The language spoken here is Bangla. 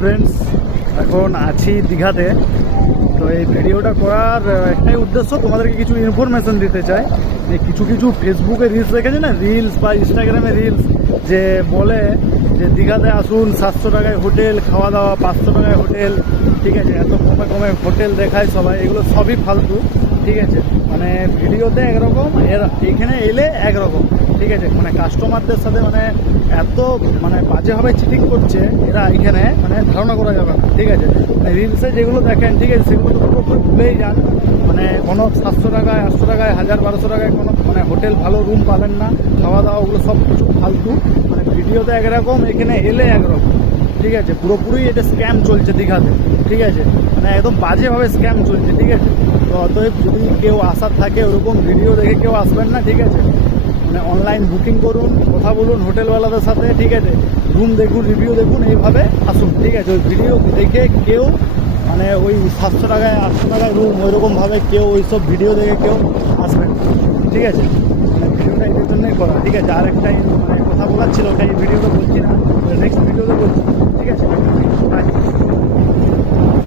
ফ্রেন্ডস, এখন আছি দীঘাতে। তো এই ভিডিওটা করার একটাই উদ্দেশ্য, তোমাদেরকে কিছু ইনফরমেশন দিতে চাই। যে কিছু কিছু ফেসবুকে রিলস দেখেছি না, রিলস বা ইনস্টাগ্রামে রিলস, যে বলে যে দীঘাতে আসুন 700 টাকায় হোটেল, খাওয়া দাওয়া 500 টাকায় হোটেল, ঠিক আছে, এত কমে কমে হোটেল দেখায় সবাই। এগুলো সবই ফালতু, ঠিক আছে। মানে ভিডিওতে একরকম, এখানে এলে একরকম, ঠিক আছে। মানে কাস্টমারদের সাথে মানে এত মানে বাজেভাবে চিটিং করছে এরা, এখানে মানে ধারণা করা যাবে না, ঠিক আছে। মানে রিলসে যেগুলো দেখেন, ঠিক আছে, সেগুলো তো পুরোপুরি ভুলেই যান। মানে কোনো 700 টাকায়, 800 টাকায়, 1000-1200 টাকায় কোনো মানে হোটেল ভালো রুম পাবেন না, খাওয়া দাওয়া ওগুলো সব কিছু ফালতু। মানে ভিডিওতে একরকম, এখানে এলে একরকম, ঠিক আছে। পুরোপুরি এটা স্ক্যাম চলছে দীঘাতে, ঠিক আছে। মানে একদম বাজেভাবে স্ক্যাম চলছে, ঠিক আছে। তো অতএব যদি কেউ আসার থাকে, ওরকম ভিডিও দেখে কেউ আসবেন না, ঠিক আছে। মানে অনলাইন বুকিং করুন, কথা বলুন হোটেলওয়ালাদের সাথে, ঠিক আছে। রুম দেখুন, রিভিউ দেখুন, এইভাবে আসুন, ঠিক আছে। ওই ভিডিও দেখে কেউ মানে ওই 700 টাকায় 800 টাকায় রুম ওইরকমভাবে কেউ ওইসব ভিডিও দেখে কেউ আসবেন, ঠিক আছে। মানে ভিডিওটা এদের জন্যই করা, ঠিক আছে। আরেকটাই মানে কথা বলার ছিল, ওটাই ভিডিওটা বলছি না, নেক্সট ভিডিওতে বলছি।